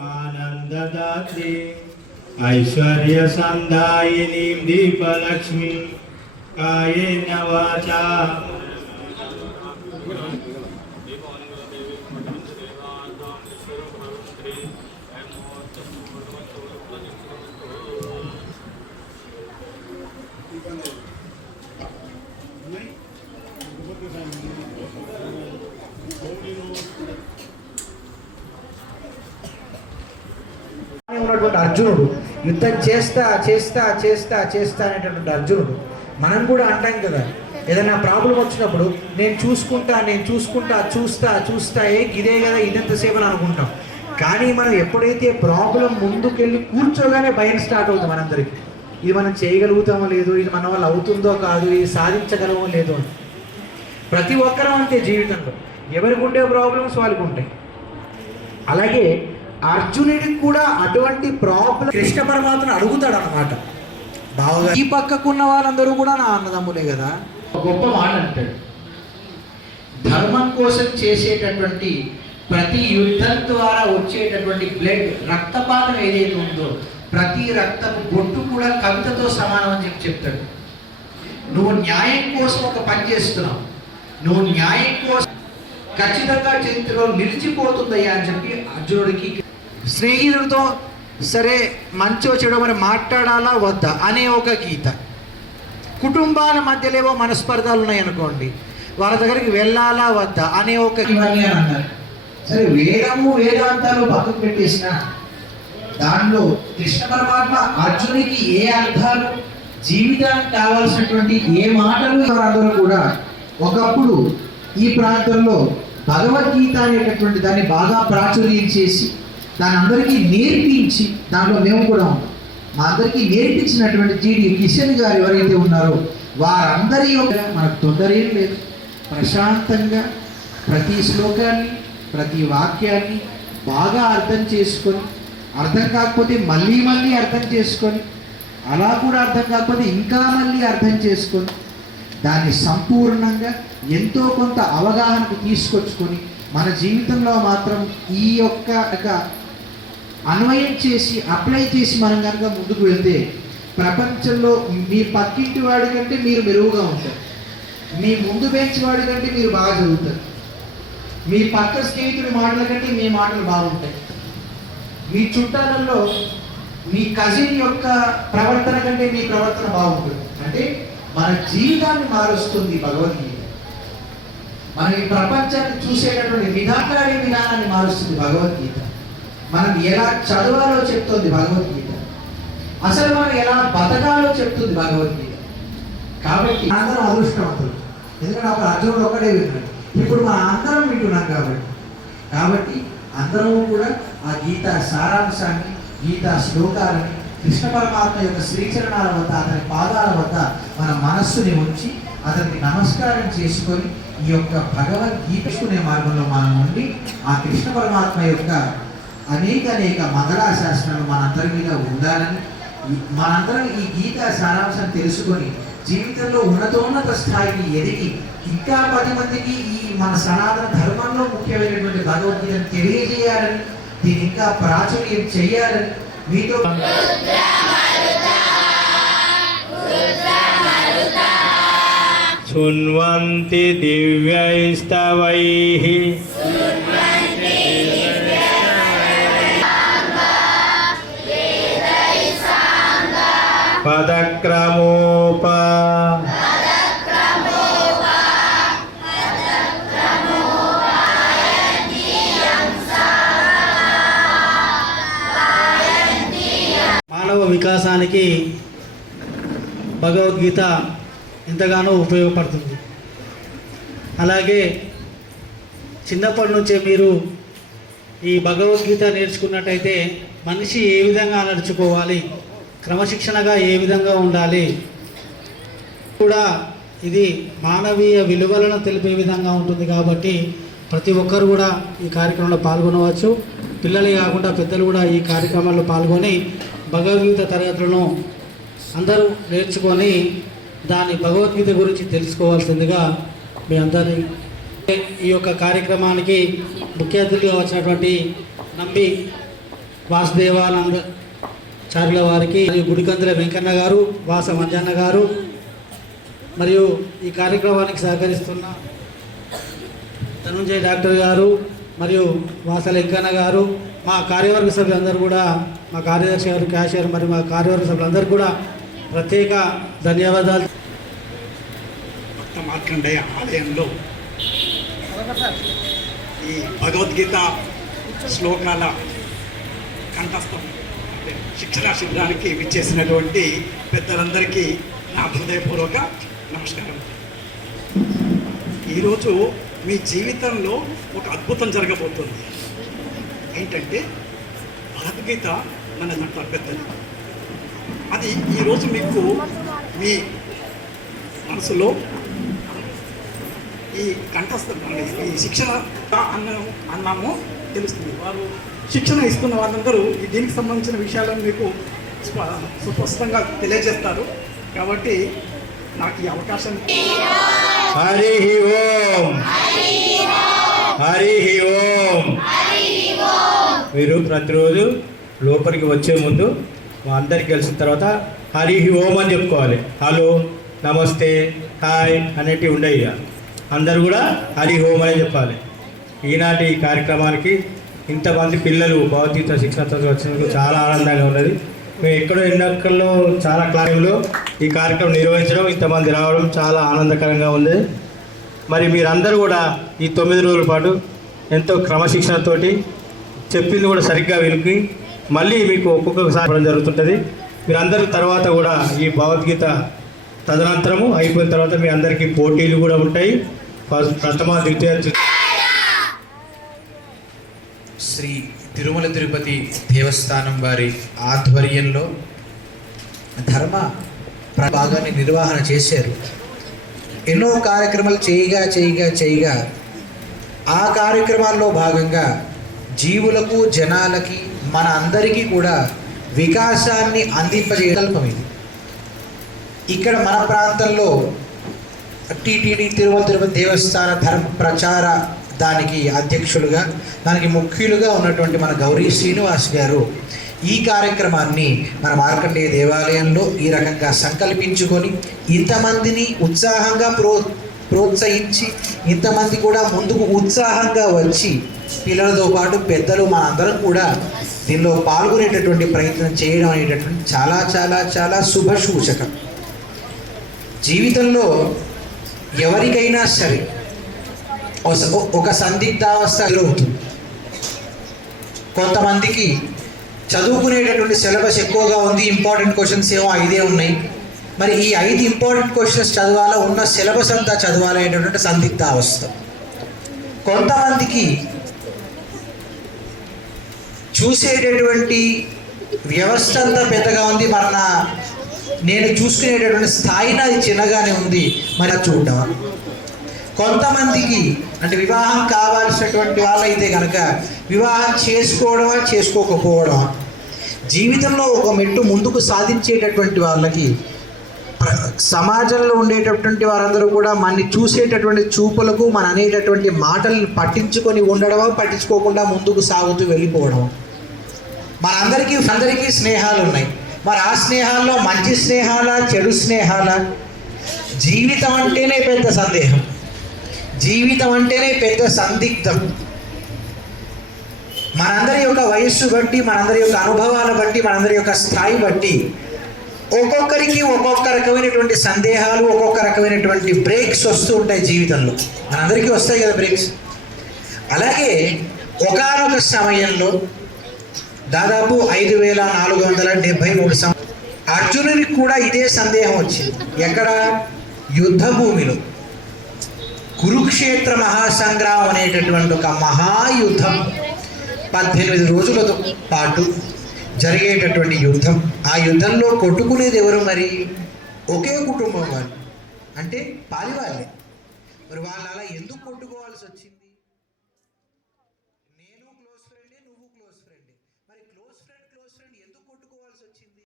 आनन्ददात्री। दीपलक्ष्मी दीपलक्ष्मीं। कायेन वाचा ఉన్నటువంటి అర్జునుడు యుద్ధం చేస్తా చేస్తా చేస్తా చేస్తా అనేటటువంటి అర్జునుడు మనం కూడా అంటాం కదా ఏదైనా ప్రాబ్లం వచ్చినప్పుడు నేను చూసుకుంటా నేను చూసుకుంటా చూస్తా చూస్తా ఏ ఇదే కదా ఇదంతసేపు అని అనుకుంటాం. కానీ మనం ఎప్పుడైతే ప్రాబ్లం ముందుకెళ్ళి కూర్చోగానే భయం స్టార్ట్ అవుతుంది మనందరికీ. ఇది మనం చేయగలుగుతామో లేదో ఇది మన వల్ల అవుతుందో కాదు ఇది సాధించగలమో లేదో అని. ప్రతి ఒక్కరూ అంతే జీవితంలో. ఎవరికి ఉండే ప్రాబ్లమ్స్ వాళ్ళకి ఉంటాయి. అలాగే అర్జునుడికి కూడా అటువంటి ప్రాబ్లం కృష్ణ పరమాత్మను అడుగుతాడు అనమాట బాగా ఈ పక్కకున్న వాళ్ళందరూ కూడా నా అన్నదమ్ములే కదా. ఒక గొప్ప మాట అంటాడు. ధర్మం కోసం చేసేటటువంటి ప్రతి యుద్ధం ద్వారా వచ్చేటటువంటి బ్లడ్ రక్తపాతం ఏదైతే ఉందో ప్రతి రక్తపు బొట్టు కూడా కవితతో సమానం అని చెప్పి చెప్తాడు. నువ్వు న్యాయం కోసం ఒక పని చేస్తున్నావు. నువ్వు న్యాయం కోసం ఖచ్చితంగా చరిత్రలో నిలిచిపోతుందయ్యా అని చెప్పి అర్జునుడికి స్నేహితుడితో సరే మంచో చెడో మరి మాట్లాడాలా వద్దా అనే ఒక గీత. కుటుంబాల మధ్యలేవో మనస్పర్ధాలు ఉన్నాయనుకోండి వాళ్ళ దగ్గరికి వెళ్ళాలా వద్దా అనే ఒక అన్నారు. సరే వేదము వేదాంతాలు పక్కకు పెట్టేసిన దానిలో కృష్ణ పరమాత్మ అర్జునికి ఏ అర్థాలు జీవితానికి కావాల్సినటువంటి ఏ మాటలు వారందరూ కూడా ఒకప్పుడు ఈ ప్రాంతంలో భగవద్గీత అనేటటువంటి దాన్ని బాగా ప్రాచుర్యం చేసి దాని అందరికీ నేర్పించి దాంట్లో మేము కూడా ఉన్నాం. మా అందరికీ నేర్పించినటువంటి జీడి కిషన్ గారు ఎవరైతే ఉన్నారో వారందరి యొక్క మనకు తొందర ఏం లేదు. ప్రశాంతంగా ప్రతి శ్లోకాన్ని ప్రతి వాక్యాన్ని బాగా అర్థం చేసుకొని అర్థం కాకపోతే మళ్ళీ మళ్ళీ అర్థం చేసుకొని అలా కూడా అర్థం కాకపోతే ఇంకా మళ్ళీ అర్థం చేసుకొని దాన్ని సంపూర్ణంగా ఎంతో కొంత అవగాహనకు తీసుకొచ్చుకొని మన జీవితంలో మాత్రం ఈ యొక్క అన్వయం చేసి అప్లై చేసి మనం కనుక ముందుకు వెళ్తే ప్రపంచంలో మీ పక్కింటి వాడి కంటే మీరు మెరుగుగా ఉంటారు. మీ ముందు బెంచ్ వాడి కంటే మీరు బాగా చదువుతారు. మీ పక్క స్నేహితుడి మాటల కంటే మీ మాటలు బాగుంటాయి. మీ చుట్టాలలో మీ కజిన్ యొక్క ప్రవర్తన కంటే మీ ప్రవర్తన బాగుంటుంది. అంటే మన జీవితాన్ని మారుస్తుంది భగవద్గీత. మన ఈ ప్రపంచాన్ని చూసేటటువంటి విధానాడే విధానాన్ని మారుస్తుంది భగవద్గీత. మనం ఎలా చదవాలో చెప్తుంది భగవద్గీత. అసలు మనం ఎలా బతకాలో చెప్తుంది భగవద్గీత. కాబట్టి అందరం అదృష్టవంతులు. ఎందుకంటే అప్పుడు అర్జునుడు ఒక్కడే విన్నాడు. ఇప్పుడు మనం అందరం వింటున్నాం కాబట్టి. కాబట్టి అందరము కూడా ఆ గీత సారాంశాన్ని గీత శ్లోకాలని కృష్ణ పరమాత్మ యొక్క శ్రీచరణాల వద్ద అతని పాదాల వద్ద మన మనస్సుని ఉంచి అతనికి నమస్కారం చేసుకొని ఈ యొక్క భగవద్గీతకునే మార్గంలో మనం ఉండి ఆ కృష్ణ పరమాత్మ యొక్క అనేక అనేక మంగళా శాస్త్రాలు మనందరి మీద ఉండాలని మనందరం ఈ గీత సారాంశం తెలుసుకొని జీవితంలో ఉన్నతోన్నత స్థాయిని ఎదిగి ఇంకా పది మందికి ఈ మన సనాతన ధర్మంలో ముఖ్యమైనటువంటి భగవద్గీతను తెలియజేయాలని దీని ఇంకా ప్రాచుర్యం చేయాలని మీతో శృణ్వంతి దివ్యైస్తవై పదక్రమోప. మానవ వికాసానికి భగవద్గీత ఎంతగానో ఉపయోగపడుతుంది. అలాగే చిన్నప్పటి నుంచే మీరు ఈ భగవద్గీత నేర్చుకున్నట్టయితే మనిషి ఏ విధంగా నడుచుకోవాలి? క్రమశిక్షణగా ఏ విధంగా ఉండాలి కూడా ఇది మానవీయ విలువలను తెలిపే విధంగా ఉంటుంది కాబట్టి ప్రతి ఒక్కరు కూడా ఈ కార్యక్రమంలో పాల్గొనవచ్చు. పిల్లలే కాకుండా పెద్దలు కూడా ఈ కార్యక్రమాల్లో పాల్గొని భగవద్గీత తరగతులను అందరూ నేర్చుకొని దాని భగవద్గీత గురించి తెలుసుకోవాల్సిందిగా మీ అందరినీ ఈ యొక్క కార్యక్రమానికి ముఖ్య అతిథిగా వచ్చినటువంటి నంబి వాసుదేవానంద చార్ల వారికి గుడికందుల వెంకన్న గారు వాస మంజన్న గారు మరియు ఈ కార్యక్రమానికి సహకరిస్తున్న ధనుంజయ డాక్టర్ గారు మరియు వాస వెంకన్న గారు మా కార్యవర్గ సభ్యులందరూ కూడా మా కార్యదర్శి గారు క్యాషియర్ మరియు మా కార్యవర్గ సభ్యులందరూ కూడా ప్రత్యేక ధన్యవాదాలు. మార్కండేయ ఆలయంలో ఈ భగవద్గీత శ్లోకాల కంఠస్థం. శిక్షణ శిబిరానికి విచ్చేసినటువంటి పెద్దలందరికీ నా హృదయపూర్వక నమస్కారం. ఈరోజు మీ జీవితంలో ఒక అద్భుతం జరగబోతుంది. ఏంటంటే భగవద్గీత మన దాంట్లో పెద్దది అది ఈరోజు మీకు మీ మనసులో ఈ కంఠస్థ ఈ శిక్షణ అన్న అన్నాము తెలుస్తుంది. వారు శిక్షణ ఇస్తున్న వాళ్ళందరూ దీనికి సంబంధించిన విషయాలను మీకు సుస్పష్టంగా తెలియజేస్తారు. కాబట్టి నాకు ఈ అవకాశం హరి ఓం. హరి ఓం. మీరు ప్రతిరోజు లోపలికి వచ్చే ముందు మా అందరికి కలిసిన తర్వాత హరి ఓం అని చెప్పుకోవాలి. హలో నమస్తే హాయ్ అనేటివి ఉండవు అందరు కూడా హరి ఓం అని చెప్పాలి. ఈనాటి ఈ కార్యక్రమానికి ఇంతమంది పిల్లలు భౌతిక శిక్షణతో వచ్చినందుకు చాలా ఆనందంగా ఉన్నది. మేము ఎక్కడో ఎన్నికల్లో చాలా క్లాయంలో ఈ కార్యక్రమం నిర్వహించడం ఇంతమంది రావడం చాలా ఆనందకరంగా ఉంది. మరి మీరందరూ కూడా ఈ తొమ్మిది రోజుల పాటు ఎంతో క్రమశిక్షణతోటి చెప్పింది కూడా సరిగ్గా వినికి మళ్ళీ మీకు ఒక్కొక్కసారి చెప్పడం జరుగుతుంటుంది. మీరందరూ తర్వాత కూడా ఈ భగవద్గీత తదనంతరము అయిపోయిన తర్వాత మీ అందరికీ పోటీలు కూడా ఉంటాయి. ఫస్ట్ ప్రథమ ద్వితీయ శ్రీ తిరుమల తిరుపతి దేవస్థానం వారి ఆధ్వర్యంలో ధర్మ ప్ర- భాగాన్ని నిర్వహణ చేశారు. ఎన్నో కార్యక్రమాలు చేయగా చేయగా చేయగా ఆ కార్యక్రమాల్లో భాగంగా జీవులకు జనాలకి మన అందరికీ కూడా వికాసాన్ని అందింపజేయకల్పం ఇది. ఇక్కడ మన ప్రాంతంలో టీటీడీ తిరుమల తిరుపతి దేవస్థాన ధర్మ ప్రచార దానికి అధ్యక్షులుగా దానికి ముఖ్యులుగా ఉన్నటువంటి మన గౌరీ శ్రీనివాస్ గారు ఈ కార్యక్రమాన్ని మన మార్కండేయ దేవాలయంలో ఈ రకంగా సంకల్పించుకొని ఇంతమందిని ఉత్సాహంగా ప్రో ప్రోత్సహించి ఇంతమంది కూడా ముందుకు ఉత్సాహంగా వచ్చి పిల్లలతో పాటు పెద్దలు మన అందరం కూడా దీనిలో పాల్గొనేటటువంటి ప్రయత్నం చేయడం అనేటటువంటి చాలా చాలా చాలా శుభ సూచకం జీవితంలో ఎవరికైనా సరే ఒక- ఒక సందిగ్ధావస్థ ఎదురవుతుంది. కొంతమందికి చదువుకునేటటువంటి సిలబస్ ఎక్కువగా ఉంది ఇంపార్టెంట్ క్వశ్చన్స్ ఏమో ఐదే ఉన్నాయి. మరి ఈ ఐదు ఇంపార్టెంట్ క్వశ్చన్స్ చదవాలా ఉన్న సిలబస్ అంతా చదవాలనేటటువంటి సందిగ్ధావస్థ. కొంతమందికి చూసేటటువంటి వ్యవస్థ అంతా పెద్దగా ఉంది మన నేను చూసుకునేటటువంటి స్థాయి నాది చిన్నగానే ఉంది మరి చూడడం కొంతమందికి అంటే వివాహం కావాల్సినటువంటి వాళ్ళైతే కనుక వివాహం చేసుకోవడమా చేసుకోకపోవడమా? జీవితంలో ఒక మెట్టు ముందుకు సాధించేటటువంటి వాళ్ళకి సమాజంలో ఉండేటటువంటి వారందరూ కూడా మనని చూసేటటువంటి చూపులకు మన అనేటటువంటి మాటలను పట్టించుకొని ఉండడమా పట్టించుకోకుండా ముందుకు సాగుతూ వెళ్ళిపోవడం మనందరికీ అందరికీ స్నేహాలు ఉన్నాయి. మరి ఆ స్నేహాల్లో మంచి స్నేహాల చెడు స్నేహాల? జీవితం అంటేనే పెద్ద సందేహం. జీవితం అంటేనే పెద్ద సందిగ్ధం. మనందరి యొక్క వయస్సు బట్టి మనందరి యొక్క అనుభవాల బట్టి మనందరి యొక్క స్థాయి బట్టి ఒక్కొక్కరికి ఒక్కొక్క రకమైనటువంటి సందేహాలు ఒక్కొక్క రకమైనటువంటి బ్రేక్స్ వస్తూ ఉంటాయి జీవితంలో. మనందరికీ వస్తాయి కదా బ్రేక్స్. అలాగే ఒకనొక సమయంలో దాదాపు ఐదు వేల నాలుగు వందల డెబ్భై మూడు సంవత్సరం అర్జునునికి కూడా ఇదే సందేహం వచ్చింది. ఎక్కడ? యుద్ధ భూమిలో కురుక్షేత్ర మహాసంగ్రామం అనేటటువంటి ఒక మహాయుద్ధం. పద్దెనిమిది రోజులతో పాటు జరిగేటటువంటి యుద్ధం. ఆ యుద్ధంలో కొట్టుకునేది ఎవరు మరి? ఒకే కుటుంబం వాళ్ళు. అంటే పాలివాళ్ళే. మరి వాళ్ళు అలా ఎందుకు కొట్టుకోవాల్సి వచ్చింది?